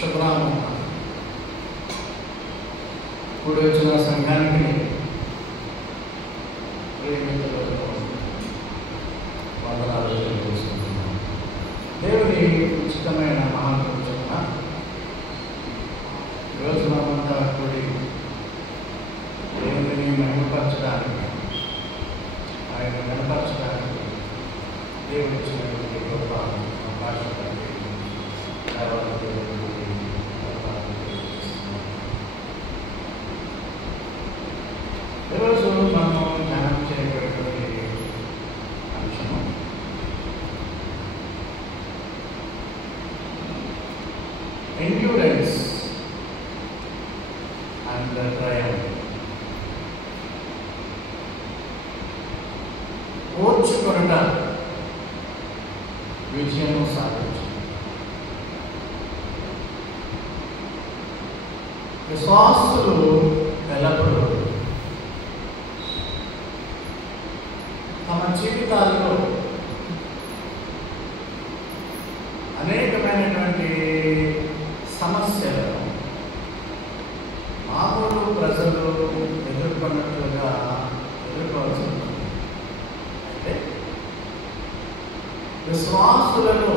శుభ్రాము కూడి వచ్చిన సంఘానికి వందనాలు తెలియజేసుకుంటున్నాను. దేవుని ఉచితమైన మహాకృప ఈరోజు మనమంతా కూడి దేవుని మహిమపరచడానికి, ఆయన కనపరచడానికి దేవుడు ఇచ్చినటువంటి గొప్ప అవకాశాన్ని ఈరోజు మనం ధ్యానం చేయబడినటువంటి అంశము ఎండ్యూరెన్స్ అండ్ ట్రయల్. ఓర్చుకొనుట విజయము సాధించు. విశ్వాసులు ఎల్లప్పుడూ తమ జీవితాల్లో అనేకమైనటువంటి సమస్యలను మామూలు ప్రజలు ఎదుర్కొన్నట్లుగా ఎదుర్కోవాల్సి ఉంటుంది. అయితే విశ్వాసులలో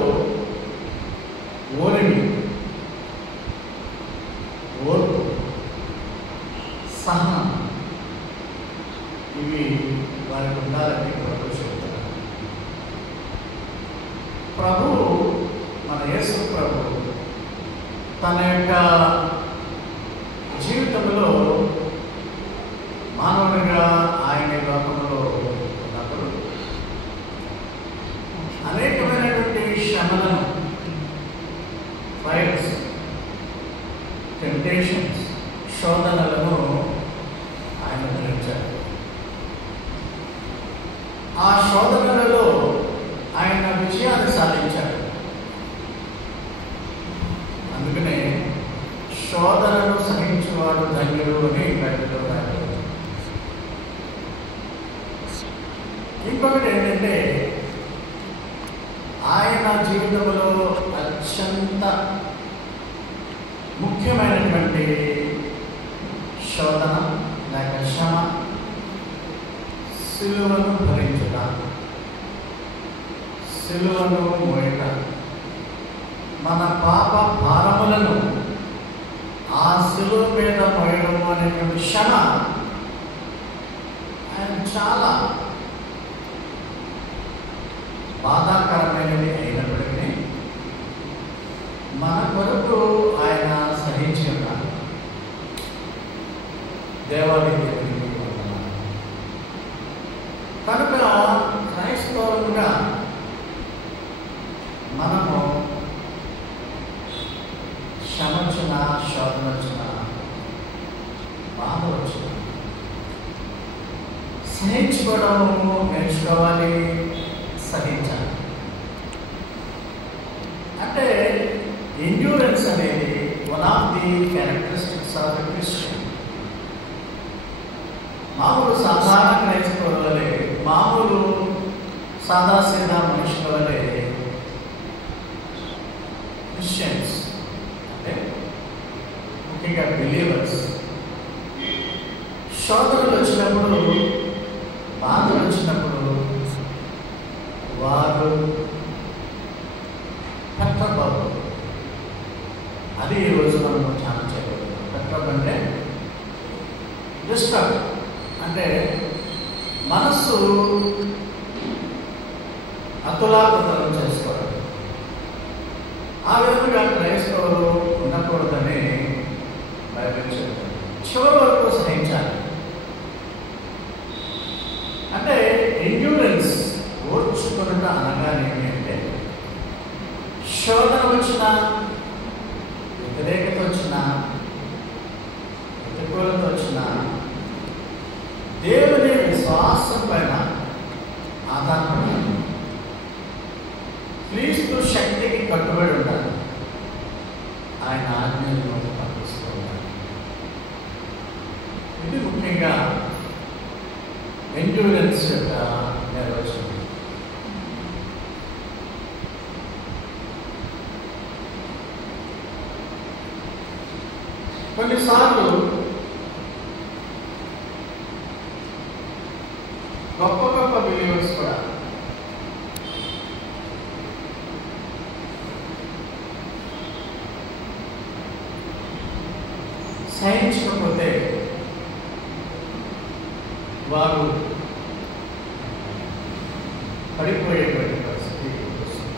ఓర్పు, సహనం ఇవి వారికి ఉండాలని ప్రభు చెప్తున్నారు. ప్రభు మన యేసు ప్రభు తన యొక్క జీవితంలో మానవునిగా ఆయన లోకంలో ఉన్నప్పుడు అనేకమైనటువంటి శ్రమలను, ట్రయల్స్, టెంప్టేషన్స్, శోధనలను ఆయన ధరించారు. ఆ శోధనలలో ఆయన విజయాన్ని సాధించాడు. అందుకనే శోధనను సహించేవాడు ధన్యుడు అని బైబిల్లో రాయబడింది. ఇంకొకటి ఏంటంటే ఆయన జీవితంలో అత్యంత ముఖ్యమైనటువంటి శోధన లేక శ్రమ సిలువను భరించుట, సిలువను మోయుట, మన పాప భారములను ఆ సిలువ మీద మోయడం అనేటువంటి శ్రమ ఆయన చాలా బాధాకరమైనది అయినప్పటికీ మన కొరకు ఆయన సహించి ఉన్నారు. దేవాలయ దేవునికి వందనాలు. కనుక క్రైస్తవులుగా మనము శ్రమ వచ్చిన, శోధన వచ్చిన, బాధ వచ్చిన సహించుకోవడము నేర్చుకోవాలి, సహించాలి. అంటే ఎండ్యూరెన్స్ అనేది one of the characteristics of the Christian. మామూలు సాధారణ క్రైస్తవుల వలె, మామూలు సాదాసీదా మనుషుల వలె క్రిస్టియన్స్ అంటే ముఖ్యంగా బిలీవర్స్ శోధనలు వచ్చినప్పుడు, బాధలు వచ్చినప్పుడు వారు పెట్టబాబు. అది ఈరోజు మనం ధ్యానం చేయగలుగుతాం. పెట్టబ్ అంటే డిస్టర్బ్, అంటే మనస్సు అతులాకుతలం చేసుకోవడం. ఆ విధంగా క్రైస్తవులు ఉండకూడదని బైబిల్ చెప్తుంది. చివరి వరకు సహించాలి. అంటే ఎండ్యూరెన్స్, ఓర్చుకొనుట అనగానేమి అంటే శోధన వచ్చిన, వ్యతిరేకత వచ్చిన, ప్రతికూలత వచ్చిన దేవుని విశ్వాసం పైన ఆధారపడి క్రీస్తు శక్తికి కట్టుబడి ఉండాలి. ఆయన ఆజ్ఞలను పాటిస్తూ ఉండాలి. ఇది ముఖ్యంగా ఎండ్యూరెన్స్ యొక్క నిర్వచనం. కొన్నిసార్లు గొప్ప గొప్ప బిలీవర్స్ కూడా సహించకపోతే వారు పడిపోయేటువంటి పరిస్థితి వస్తుంది.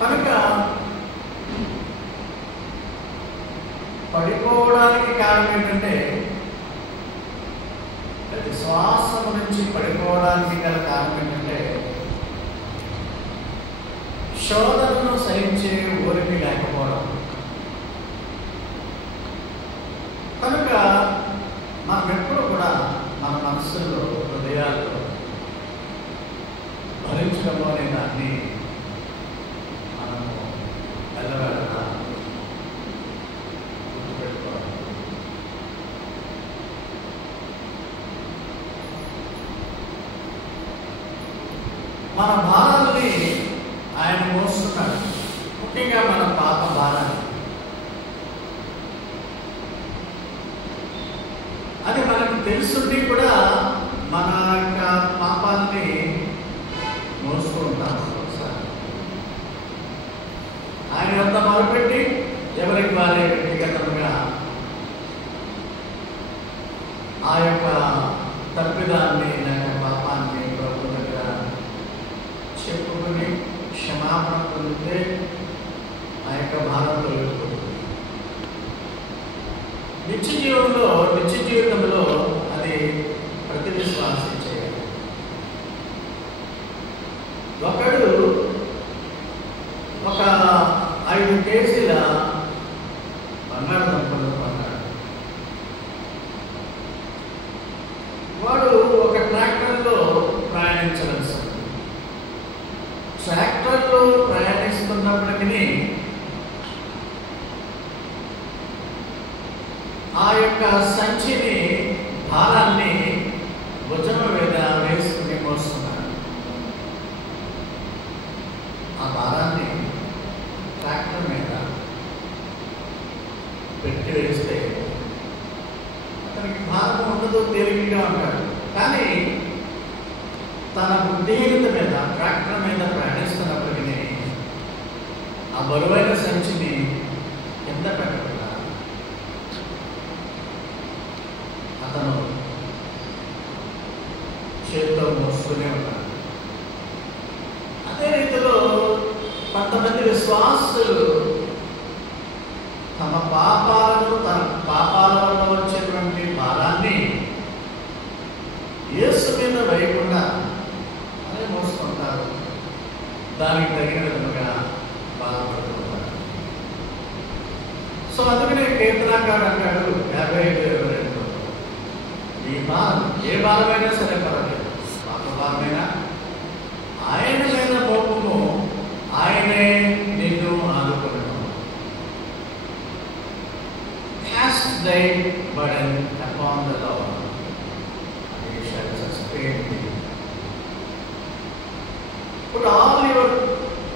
కనుక పడిపోవడానికి కారణం ఏంటంటే, విశ్వాసం నుంచి పడిపోవడానికి గల కారణం ఏంటంటే, శోధనను సహించే ఓరిక లేకపోవడం. కనుక మనం ఎప్పుడు కూడా మన మనస్సుల్లో, హృదయాల్లో భరించడము అనే దాన్ని మనము ఎల్లవేళలా గుర్తుపెట్టుకోవాలి. మన భారాలని ఆయన మోస్తున్నాడు, ముఖ్యంగా మన పాప భారాన్ని. అది మనకు తెలుసుండి కూడా మన యొక్క పాపాలని మోస్తూ ఉంటాం. ఒకసారి ఆయన వద్ద మొదలుపెట్టి ఎవరికి వారే వ్యక్తిగతంగా ఆ యొక్క తప్పిదాన్ని, లేక పాపాన్ని ప్రభు దగ్గర చెప్పుకొని క్షమాపణ పొందితే ఆ యొక్క భారం తొలగిపోతుంది. నిత్య జీవితంలో అది ప్రతి విశ్వాసం చేయాలి. ఒకడు ఒక 5 కేజీల బంగాళదుంపలు కొన్నాడు. వాడు ఒక ట్రాక్టర్లో ప్రయాణించవలసి ఉంది. ట్రాక్టర్లో ప్రయాణిస్తున్నప్పటికీ ఆ యొక్క సంచిని, భారాన్ని భుజం మీద వేసుకుని మోస్తున్నాడు. ఆ భారాన్ని ట్రాక్టర్ మీద పెట్టి వేస్తే అతనికి భారం ఉండదు, తేలికగా ఉంటాడు. కానీ తన బుద్ధిహీనత మీద ట్రాక్టర్ మీద ప్రయాణిస్తున్నప్పటికీ ఆ బరువైన సంచిని కింద పెట్టకుండా అతను చేతితో మోస్తూనే ఉన్నాడు. అదే రీతిలో కొంతమంది విశ్వాసులు తమ పాపాల వల్ల వచ్చేటువంటి భారాన్ని యేసు మీద వేయకుండా అదే మోసుకుంటారు. దానికి తగిన విధంగా బాధపడుతుంటారు. సో అందుకనే కీర్తనకారుడు అంటాడు 55:22, ఈ భారం, ఏ భారమైనా సరే పర్వాలేదు, పాప భారమైనా ఆయన మీద మోపము, ఆయనే నిన్ను ఆదుకొనును. Cast thy burden upon the Lord, and he shall sustain thee. Put all your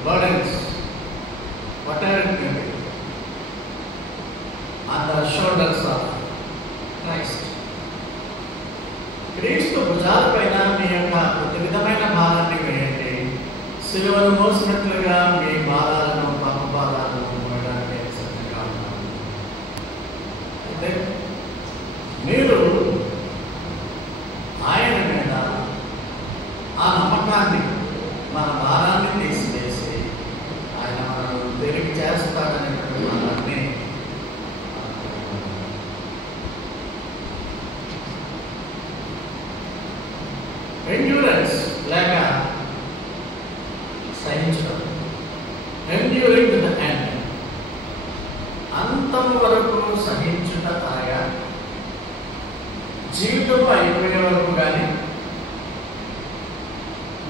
burdens, whatever it may be, on the shoulders of Christ. క్రీస్తు భుజాలపైన మీ యొక్క ప్రతి విధమైన భారాన్ని వేయండి. సిలువను మోసినట్లుగా మీ భారాలను, పాప భారాలను మోయడానికి సిద్ధంగా ఉన్నారు. అయితే మీరు ఆయన మీద ఆ నమ్మకాన్ని, మన భారాన్ని తీసివేసి ఆయన మనల్ని తిరిగి చేస్తాడనేటువంటి భారాన్ని ఎండ్యూరెన్స్ లేక సహించడం, ఎండ్యూరింగ్ టు ద ఎండ్, అంతం వరకు సహించుట అనగా జీవితం అయిపోయే వరకు కానీ,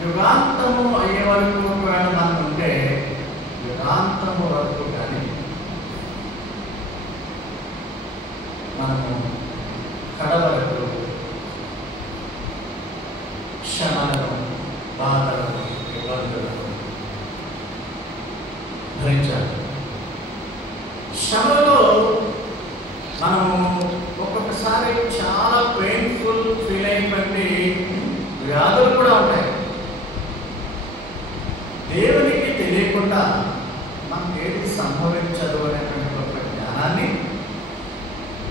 యుగాంతము అయ్యే వరకు ఒకవేళ మనం ఉంటే యుగాంతము వరకు కానీ మనము కడవరకు క్షణాలను, బాధలను, ఇబ్బందులను భరించాలి. శ్రమలో మనము ఒక్కొక్కసారి చాలా పెయిన్ఫుల్ ఫీల్ అయినటువంటి వ్యాధులు కూడా ఉంటాయి. దేవునికి తెలియకుండా మనకు ఏది సంభవించదు అనేటువంటి ఒక జ్ఞానాన్ని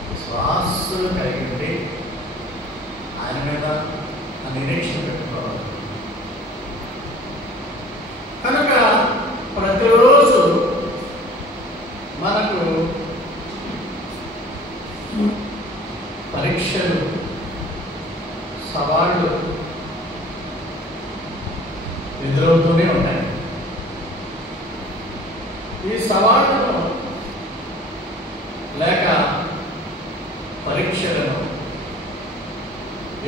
విశ్వాసులు కలిగి ఉండి ఆయన మీద నిరీక్షణ పెట్టుకోవాలి. కనుక ప్రతిరోజు మనకు పరీక్షలు, సవాళ్ళు ఎదురవుతూనే ఉంటాయి. ఈ సవాళ్ళను లేక పరీక్షలను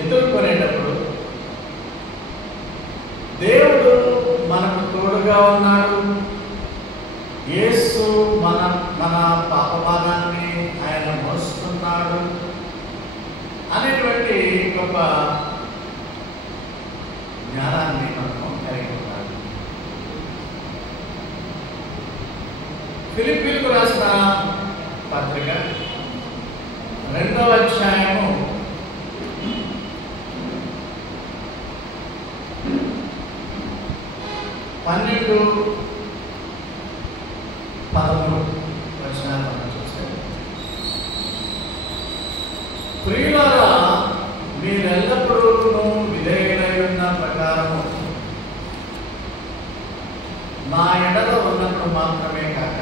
ఎదుర్కొనేటప్పుడు దేవుడు మనకు తోడుగా ఉన్నాడు. యేసు మన పాపభారాన్ని ఆయన మోస్తున్నాడు అనేటువంటి గొప్ప జ్ఞానాన్ని మనం కలిగి ఉన్నాడు. ఫిలిప్పీలకు రాసిన పత్రిక 2వ అధ్యాయము 12-13 వచనాలు మనం చూస్తే, ప్రియులారా, మీరెల్లప్పుడూ విధేయులై ఉన్న ప్రకారము నా ఎడల ఉన్నప్పుడు మాత్రమే కాక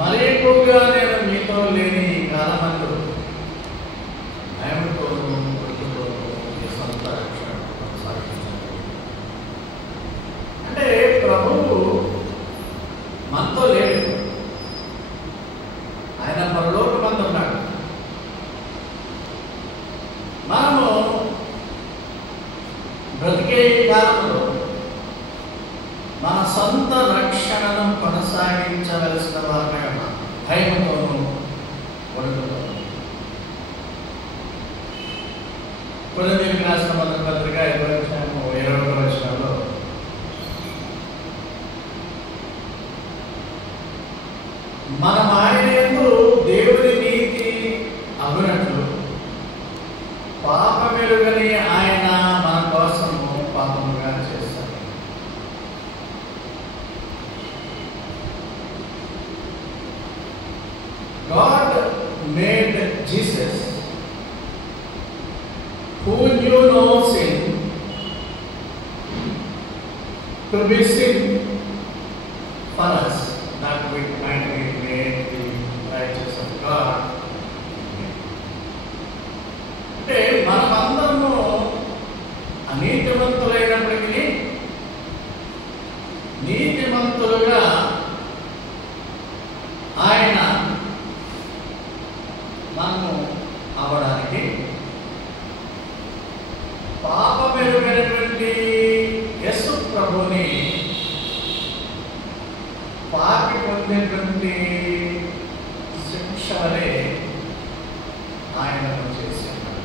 మరి ఎక్కువగా నేను మీతో లేని ఈ కాలమందు భయముతోనూ మీ సొంత రక్షణ కొనసాగించండి. అంటే ప్రభువు మనతో లేడు, ఆయన పరలోకమందు ఉన్నాడు. మనము బ్రతికే కాలంలో మన సొంత రక్షణను కొనసాగించవలసిన వారమే ఉన్నాం, భయముతోనూ వణుకుతోనూ. కొరింథీయులకు రాసిన మొదటి పత్రిక 20వ వచనంలో మనం ఆయన యందు దేవుని నీతి అగునట్లు పాపమెరుగని ఆయన మన కోసము పాపముగా చేస్తాడు. God made Jesus, who knew no sin, to be sin for us, that we might be made the righteousness of God. అంటే మనమందరము అనీతిమంతులైనప్పటికీ నీతిమంతులుగా ఆయన మనము అవడానికి పాపమెరుగైనటువంటి యేసు ప్రభుని పాపి పొందేటువంటి శిక్ష వలె ఆయనను చేసి ఉన్నాడు.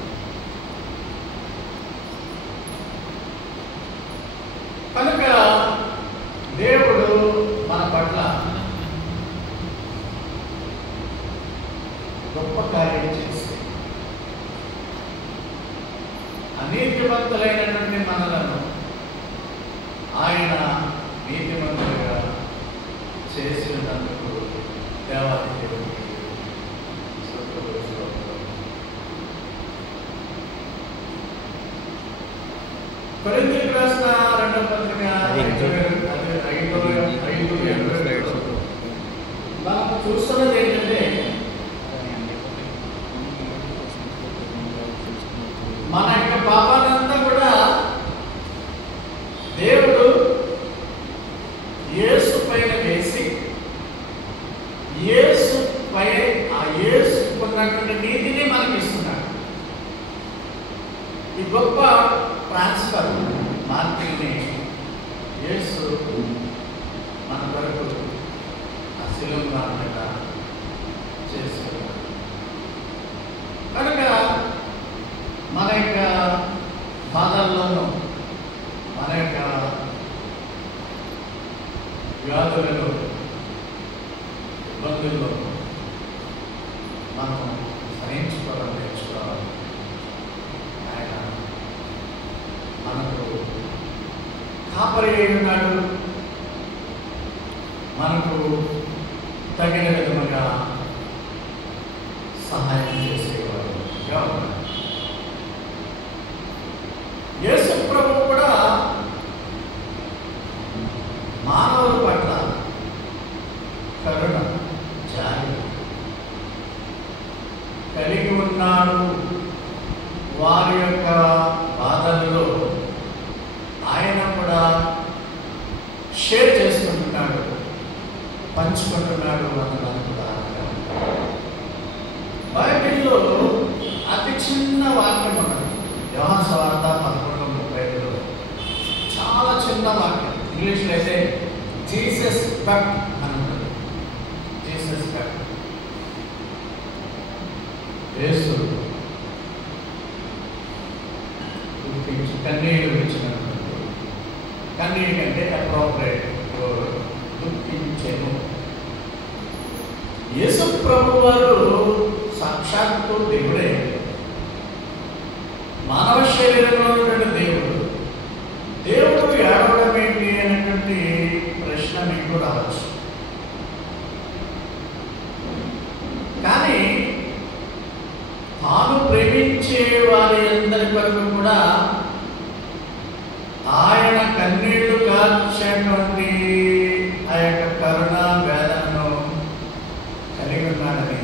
కనుక దేవుడు మన పట్ల గొప్ప కార్యం చేసి అనీతిమంతులైనటువంటి మనలను ఆయన నీతిమంతులుగా చేసినందుకు దేవాది దేవుడికి కొరింథీయులకు రాసిన 2వ పత్రిక 5:5 మనం చూస్తున్నది ఏంటంటే, మన యొక్క పాపాలంతా కూడా దేవుడు యేసు పైన వేసి యేసు పై ఆ యేసుకున్నటువంటి నీతిని మనకి ఇస్తున్నాడు. ఈ గొప్ప ట్రాన్స్ఫర్ మార్పుని యేసు మన కొరకు ఆ శిలువ మీద చేస్తున్నాడు. కనుక మన యొక్క బాధల్లోనూ మన యొక్క వ్యాధులలో ఇబ్బందుల్లో మనం సహించుకోవడం నేర్చుకోవాలి. ఆయన మనకు కాపరి అయి ఉన్నాడు. మనకు తగిన విధముగా సహాయం చేసేవాడు. యేసు ప్రభువు కూడా మానవుల పట్ల కరుణ, జాలి కలిగి ఉన్నాడు. వారి యొక్క బాధల్లో ఆయన కూడా షేర్ చేసుకుంటున్నాడు, పంచుకుంటున్నాడు అన్నదాన్ని కూడా బైబిల్లో అతి చిన్న వాక్యం ఉన్నది. యోహాను సువార్త 11:35 చాలా చిన్న వాక్యం. ఇంగ్లీష్లో అయితే జీసస్ వెప్ట్ అని ఉంటుంది. Jesus wept. యేసు కన్నీరు విడిచినప్పుడు, కన్నీరు కంటే అప్రోప్రియేట్ దుఃఖించెను. యేసు ప్రభు వారు సాక్షాత్తు దేవుడే, మానవ శరీరంలో ఉన్నటువంటి దేవుడు. దేవుడు ఏడవడం ఏంటి అనేటువంటి ప్రశ్న మీకు రావచ్చు. కానీ తాను ప్రేమించే వారి అందరి వరకు కూడా ఆయన కన్నీళ్లు కార్చేటువంటి ఆ యొక్క కరుణ వేదనను కలిగి ఉన్నాడని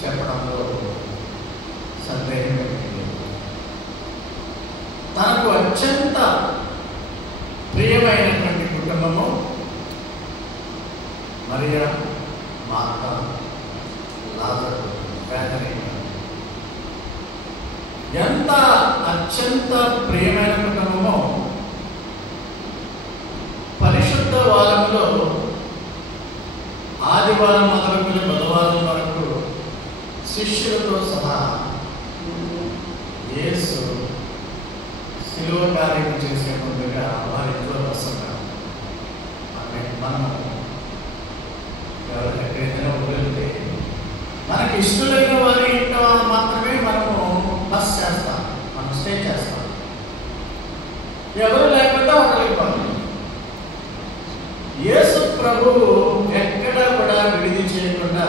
చెప్పడంలో సందేహం లేదు. తనకు అత్యంత ప్రియమైనటువంటి కుటుంబము మరియా, మార్తా, లాజరు, బేతనీ. ఎంత అత్యంత ప్రియమైన కుటుంబమో పరిశుద్ధ వారంలో ఆదివారం మొదలుకొని బుధవారం వరకు శిష్యులతో సహా యేసు శిలువ కార్యం చేసే ముందుగా వారి ఇంట్లో వస్తున్నారు. మనము ఎక్కడైనా వదిలితే మనకి ఇష్టమైన వారి ఇంట్లో మాత్రమే మనము బస్ చేస్తాం, మనం స్టే చేస్తాం. ఎవరు లేకుండా ఉండలేకపోతాం. యేసు ప్రభువు ఎక్కడ కూడా విడిది చేయకుండా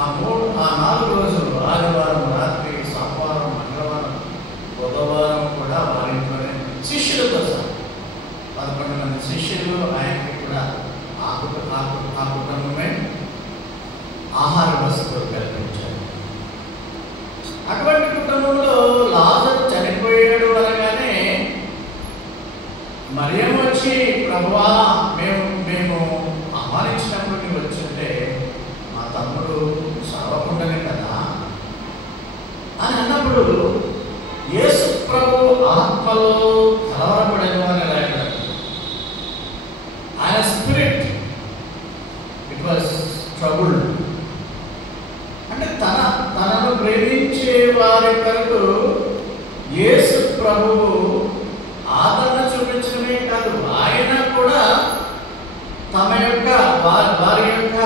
ఆ 4 రోజులు, ఆదివారం రాత్రి, సోమవారం, మంగళవారం, బుధవారం కూడా వారి ఇంట్లోనే శిష్యులతో సహా 11 మంది శిష్యులు ఆయనకి కూడా ఆ కుటుంబమే ఆహార వస్తువులు కల్పించారు. అటువంటి కుటుంబంలో లాజరు చనిపోయాడు అనగానే మరియం వచ్చి, ప్రభువా మేము ఆహ్వానించినప్పుడు నీవు వచ్చింటే మా తమ్ముడు చదవకుండానే కదా అని అన్నప్పుడు యేసు ప్రభు ఆత్మలో కలవరపడేది అని రాయడం. ఆయన స్పిరిట్ ఇట్ వాజ్ ట్రబుల్డ్. అంటే తనను ప్రేమించే వారి కొరకు యేసు ప్రభువు ఆదరణ చూపించడమే కాదు, ఆయన కూడా తమ యొక్క వారి యొక్క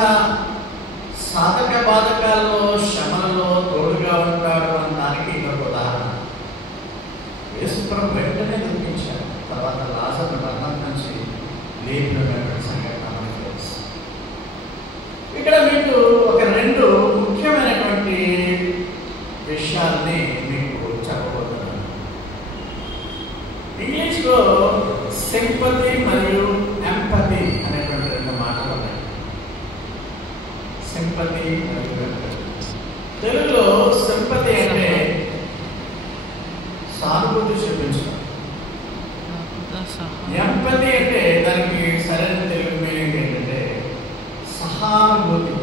సాధక బాధకాల్లో, శ్రమలలో తోడుగా ఉంటాడు అనడానికి ఇదొక ఉదాహరణ. యేసు ప్రభు వెంటనే దుఃఖించారు. తర్వాత లాజరు మరణం నుంచి లేపినటువంటి సంఘటన మనకు తెలుసు. ఇక్కడ మీకు ఒక 2 ముఖ్యమైనటువంటి విషయాల్ని మీకు చెప్పబోతున్నాను. ఇంగ్లీష్లో సింపతి మరియు ఎంపతి అనేటువంటి 2 మాటలు ఉన్నాయి. సింపతి మరియు ఎంపతి. తెలుగులో సింపతి అంటే సానుభూతి చూపించడం. ఎంపతి అంటే దానికి సరైన తెలుగు మీనింగ్ ఏంటంటే సహానుభూతి.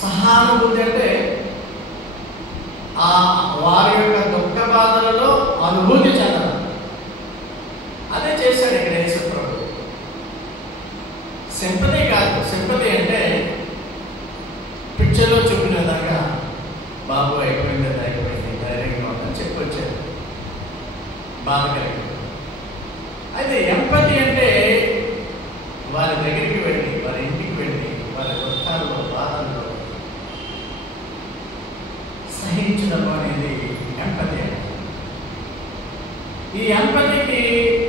సహానుభూతి అంటే వారి యొక్క దుఃఖ బాధలలో అనుభూతి చెందడం. అదే చేశాడు ఇక్కడ యేసు ప్రభు. సింపతి కాదు. సింపతి అంటే పిక్చర్లో చూపిన విధంగా బాబు అయిపోయింది, ధైర్యంగా ఉందని చెప్పొచ్చాడు, బాధ కలిగి. అయితే ఎంపతి అంటే వారి దగ్గరికి వెళ్ళి, వారి ఇంటికి వెళ్ళి, వారి దుఃఖాల్లో, బాధల్లో స్నేహించడం అనేది ఎంపతి. ఈ ఎంపతికి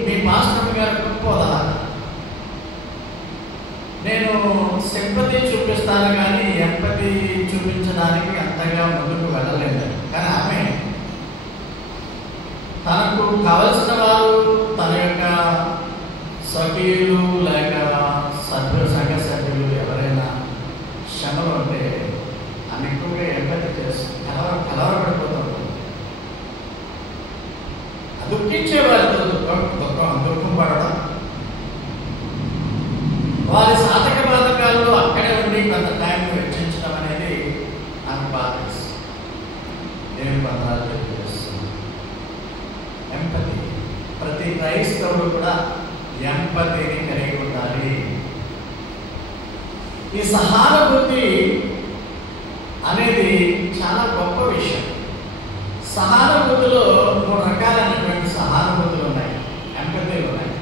మీ మాస్టర్ గారు గొప్ప ఉదాహరణ. నేను సింపతి చూపిస్తాను కానీ ఎంపతి చూపించడానికి అంతగా ముందుకు వెళ్ళలేదు. కానీ ఆమె తనకు కావలసిన వారు, తన యొక్క సఖీయులు లేక సంఘ సభ్యులు ఎవరైనా శ్రమలు ఉంటే ఆమె ఎక్కువగా ఎంపతి చేస్తుంది, కలవరపడిపోతుంది. దుఃఖించే వారితో దుఃఖం పడడం, వారి సాధక బాధకాల్లో అక్కడే ఉండి కొంత టైం వెచ్చించడం అనేది నాకు బాధ. దేవుని వందనాలు తెలియజేస్తుంది. ఎంపతి, ప్రతి క్రైస్తవుడు కూడా ఎంపతిని కలిగి ఉండాలి. ఈ సహానుభూతి అనేది చాలా గొప్ప విషయం. సహానుభూతిలో 3 రకాలైనటువంటి సహానుభూతులు ఉన్నాయి, ఎంపతిలు ఉన్నాయి.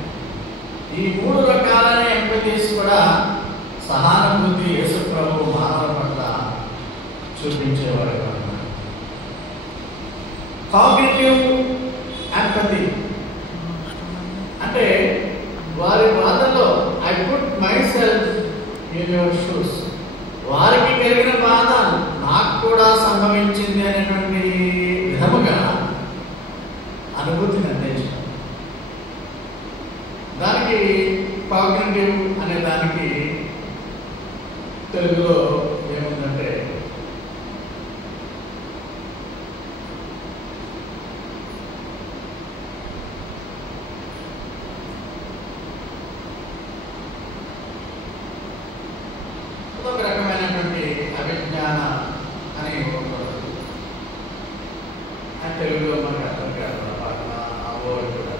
ఈ 3 రకాలైన ఎంపతీస్ కూడా సహానుభూతి యేసు ప్రభు మానవుల పట్ల చూపించేవాడు. కాగ్నిటివ్ ఎంపతి అంటే వారి బాధలో I put my self in your shoes, వారికి కలిగిన బాధ నాకు కూడా సంభవించింది అనేటువంటి విధముగా అనుభూతిని అందించడం. దానికి కాగ్నిటివ్ అనే దానికి తెలుగులో ఏముందంటే ఒక రకమైనటువంటి అభిజ్ఞాన అని తెలుగులో మనకు అర్థం కాదు ఆ వర్డ్ కూడా.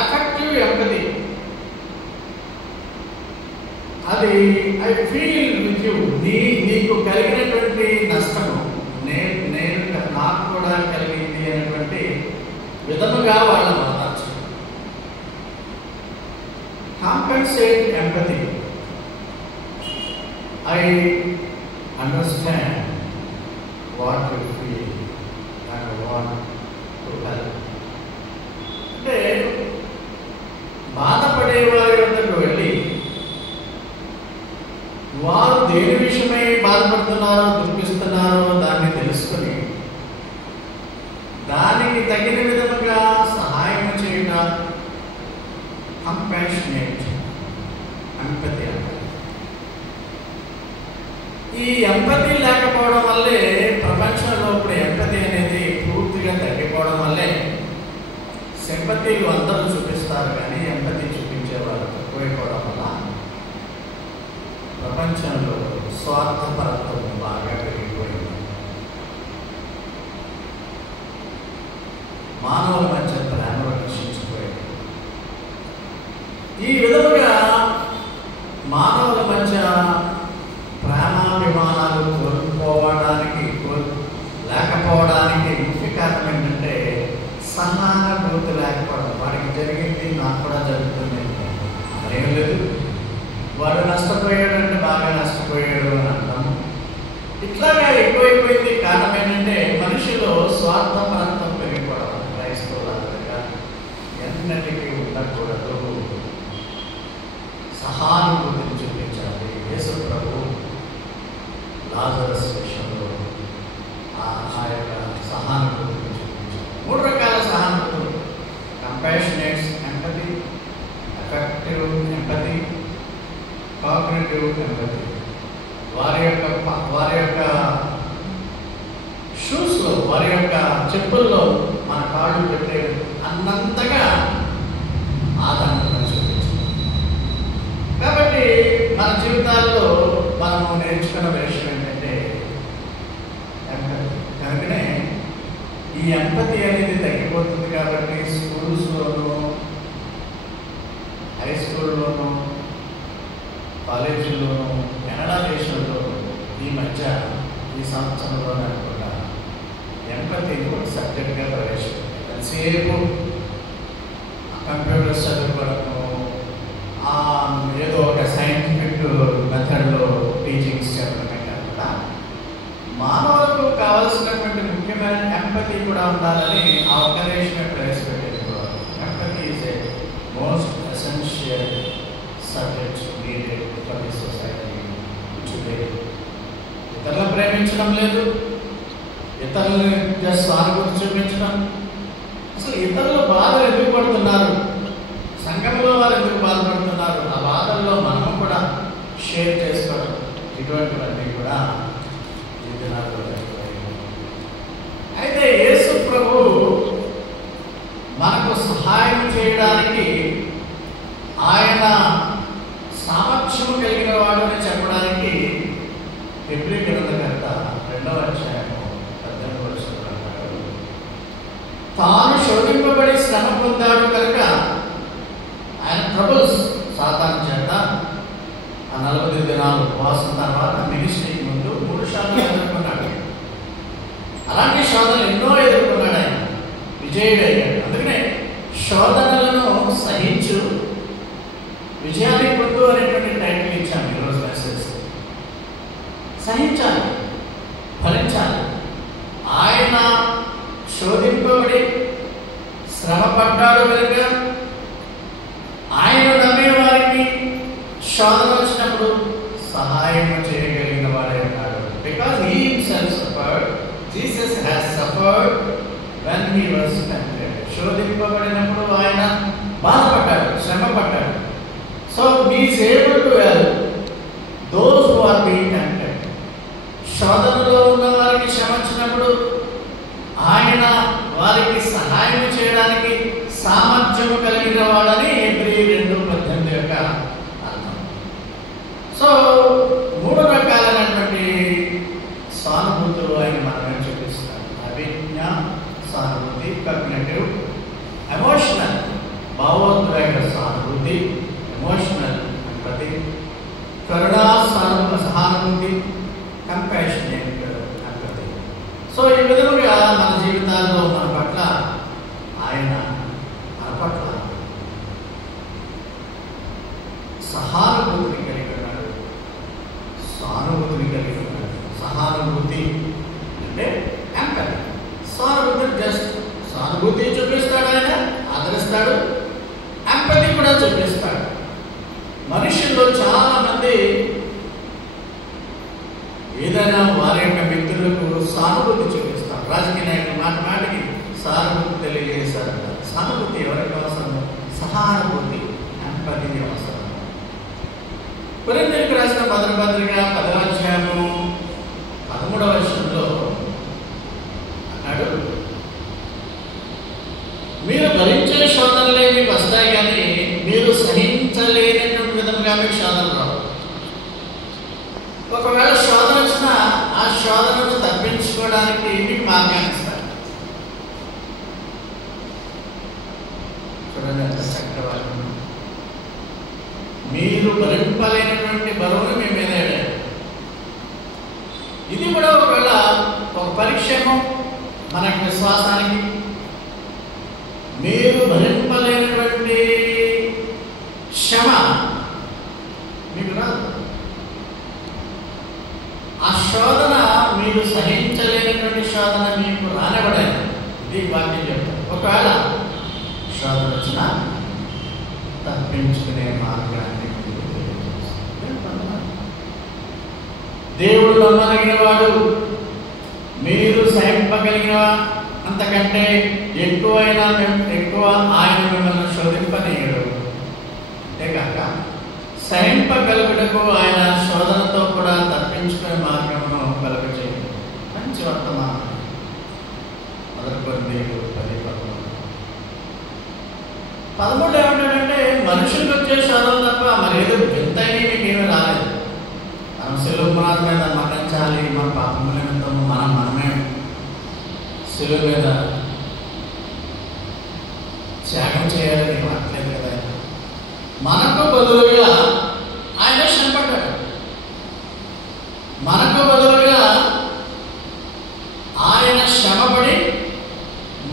అఫెక్టివ్ ఎంపతి, అది ఐ ఫీల్ విత్ యూ, నీకు కలిగినటువంటి నష్టము నేను నాకు కూడా కలిగింది అనేటువంటి విధముగా వాళ్ళని మాట్లాడచ్చు. Compensate empathy, I understand what you feel and what to help. అంటే బాధపడే వారి వద్దకు వెళ్ళి వారు దేని విషయమై బాధపడుతున్నారో, దుఃఖిస్తున్నారో దాన్ని తెలుసుకొని దానికి తగిన విధముగా సహాయం చేయడం కంపాషనేట్ ఎంపతి. ఈ ఎంపతి లేకపోవడం వల్లే ప్రపంచంలో ఇప్పుడు ఎంపతి అనేది పూర్తిగా తగ్గిపోవడం వల్లే సింపతిలు అందరూ చూపిస్తారు కానీ ఎంపతి చూపించేవారు తక్కువైపోవడం వల్ల ప్రపంచంలో స్వార్థపరత్వం బాగా పెరిగిపోయింది. మానవుల మధ్య ప్రేమలు నశించిపోయింది. ఈ విధముగా మానవుల మధ్య ప్రేమాభిమానాలు లేకపోవడానికి ముఖ్య కారణం ఏంటంటే సహానుభూతి లేకపోవడం. వాడికి జరిగింది నాకు కూడా జరుగుతుంది మరేం లేదు, వాడు నష్టపోయాడు అంటే బాగా నష్టపోయాడు అని అంటాం. ఇట్లాగా ఎక్కువైపోయింది. కారణం ఏంటంటే మనిషిలో స్వార్థపరత్వం పెరిగిపోవడం. క్రైస్తవులుగా ఎన్నటికీ ఉండకూడదు, సహానుభూతిని చూపించాలి. యేసు ప్రభు లాజరస్ విషయంలో ఆ యొక్క సహానుభూతిని చూపించాలి. 3 రకాల సహానుభూతులు: compassionate empathy, affective empathy, cognitive empathy. వారి యొక్క షూస్లో, వారి యొక్క చెప్పుల్లో మన కాళ్ళు పెట్టే అన్నంతగా ఆదరణ చూపించాలి. కాబట్టి మన జీవితాల్లో మనము నేర్చుకున్న విషయం ఏంటంటే ఎంపతి. కనుకనే ఈ ఎంపతి అనేది తగ్గిపోతుంది. కాబట్టి స్కూల్స్లోనూ, హై స్కూల్లోనూ, కాలేజీల్లోనూ, కెనడా దేశంలో ఈ మధ్య ఈ సంవత్సరంలో అనుకుంటా ఎంపతి ఒక సబ్జెక్ట్గా ప్రవేశపెట్టారు. ఎంతసేపు కంప్యూటర్స్ చదువుకోవడము, ఏదో ఒక సైంటిఫిక్ మెథడ్లో టీచింగ్స్ చెప్పడమే కాకుండా మానవులకు కావాల్సినటువంటి ముఖ్యమైన ఎంపతి కూడా ఉండాలని ఆ ఒక్క దేశమే ప్రవేశపెట్టేది. Empathy is a most essential subject needed for the society today. ఇతరులను ప్రేమించడం లేదు, ఇతరులని జస్ట్ సానుభూతి చూపించడం. అసలు ఇతరులు బాధలు ఎందుకు పడుతున్నారు, సంఘంలో వారు ఎందుకు బాధపడుతున్నారు, ఆ బాధల్లో మనం కూడా షేర్ చేసుకోవడం, ఇటువంటివన్నీ కూడా ఈ దినాల్లో అయితే యేసు ప్రభు మనకు సహాయం చేయడానికి ఆయన సామర్థ్యము కలిగిన వాడని చెప్పడానికి హెబ్రీ గ్రంథకర్త 2వ అధ్యాయము 18వ వచనంలో అంటాడు, తాను శోధింపబడి శ్రమ పొందాడు కనుక ఆయన ట్రబుల్స్ సాతాను చేత ఆ 40 దినాలు ఉపవాసం తర్వాత మినిస్ట్రీకి ముందు 3 శోధనలు ఎదుర్కొన్నాడు. అలాంటి శోధనలు ఎన్నో ఎదుర్కొన్నాడు, ఆయన విజయుడయ్యాడు. అందుకనే శోధనలను సహించు విజయాన్ని పొందు అనేటువంటి టైటిల్ ఇచ్చాము ఈరోజు మెసేజ్. సహించాలి, ఫలించాలి. ఆయన శోధింపబడి శ్రమ పడ్డాడు కనుక ఆయన నమ్మిన వారికి శోధన వచ్చినప్పుడు సహాయం చేయగలిగిన వాడే ఉన్నాడు. Because he himself suffered, Jesus has suffered when he was tempted. శోధింపబడినప్పుడు ఆయన బాధపడ్డాడు, శ్రమ పడ్డాడు. So he is able to help those who are being tempted. శోధనలో ఉన్న వారికి శ్రమ వచ్చినప్పుడు ఆయన వారికి సహాయం చేయడానికి సామర్థ్యం కలిగిన వాడని హెబ్రీ 2:18 యొక్క అర్థం. సో 3 రకాలైనటువంటి సానుభూతులు ఆయన మనమే చూపిస్తారు. అభిజ్ఞా సానుభూతి, కాగ్నిటివ్, ఎమోషనల్ భావోద్వేగ సానుభూతి, ఎమోషనల్ ఎంపతి, కరుణా సహానుభూతి, కంపాషనేట్ ఎంపతి. సో ఈ విధంగా మన జీవితాల్లో మన పట్ల ఆయన మన పట్ల సహానుభూతిని కలిగి ఉన్నాడు, సానుభూతిని కలిగి ఉన్నాడు. సహానుభూతి అంటే ఎంపతి, సానుభూతి జస్ట్ సానుభూతి చూపిస్తాడు, ఆయన ఆదరిస్తాడు, ఎంపతి కూడా చూపిస్తాడు. మనుషుల్లో చాలా మంది ఏదైనా వారి యొక్క మిత్రులకు సానుభూతి చూపిస్తారు. రాజకీయ నాయకులు మాటికి సానుభూతి తెలియజేశారు. సానుభూతి ఎవరికి అవసరం? సహానుభూతి, ఎంపతి అవసరం. కొరింథీయులకు రాసిన మొదటి పత్రిక 10వ అధ్యాయము 13వ వచనంలో అన్నాడు, మీరు భరించే శోధనలే మీకు వస్తాయి కానీ మీరు సహించలేనటువంటి విధంగా మీకు శోధనలు రావు. ఒకవేళ శోధన వచ్చినా ఆ శోధనను తప్పించుకోవడానికి మీకు మార్గాన్ని ఇస్తారు. చూడండి ఎంత చక్కటి వాక్యం. మీరు భరింపలేనటువంటి బరువును మీ మీద వేయలేదు. ఇది కూడా ఒకవేళ ఒక పరీక్షేమో మన విశ్వాసానికి. మీరు భరింపలేనటువంటి శ్రమ మీకు రాదు. ఆ శోధన మీరు సహించలేనటువంటి శోధన మీకు రానివ్వలేదు. ఇది వాక్యం చెప్తారు. ఒకవేళ శోధన వచ్చినా తప్పించుకునే మార్గాన్ని దేవుడు నమ్మదగిన వాడు. మీరు సహింపగలిగిన అంతకంటే ఎక్కువ ఆయన మిమ్మల్ని శోధింపనీయడు. అంతేకాక సహింపగలుగుటకు ఆయన శోధనతో కూడా తప్పించుకునే మార్గమును కలుగజేయండి. మంచి వర్తమానం. మొదటి కొరింథీయులు 10:13 ఏమంటాడంటే, మనుషులకు వచ్చే శోధన తప్ప మరేదో వింతైనా మీకేమీ రాలేదు. మనం సెలవు మార్గం మీద మరణించాలి, మన పాపముల నిమిత్తము మనమే సెలవు మీద త్యాగం చేయాలని మాట్లేదు కదా. మనకు బదులుగా ఆయన శ్రమపడ్డాడు. మనకు బదులుగా ఆయన శ్రమపడి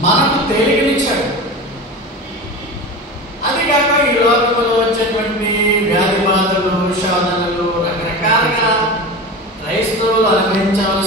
మనకు తేలికనిచ్చాడు. అది కాక ఈ లోకంలో వచ్చేటువంటి వ్యాధి బాధలు, శోధనలు, రకరకాలుగా క్రైస్తవులు అనుభవించవలసిన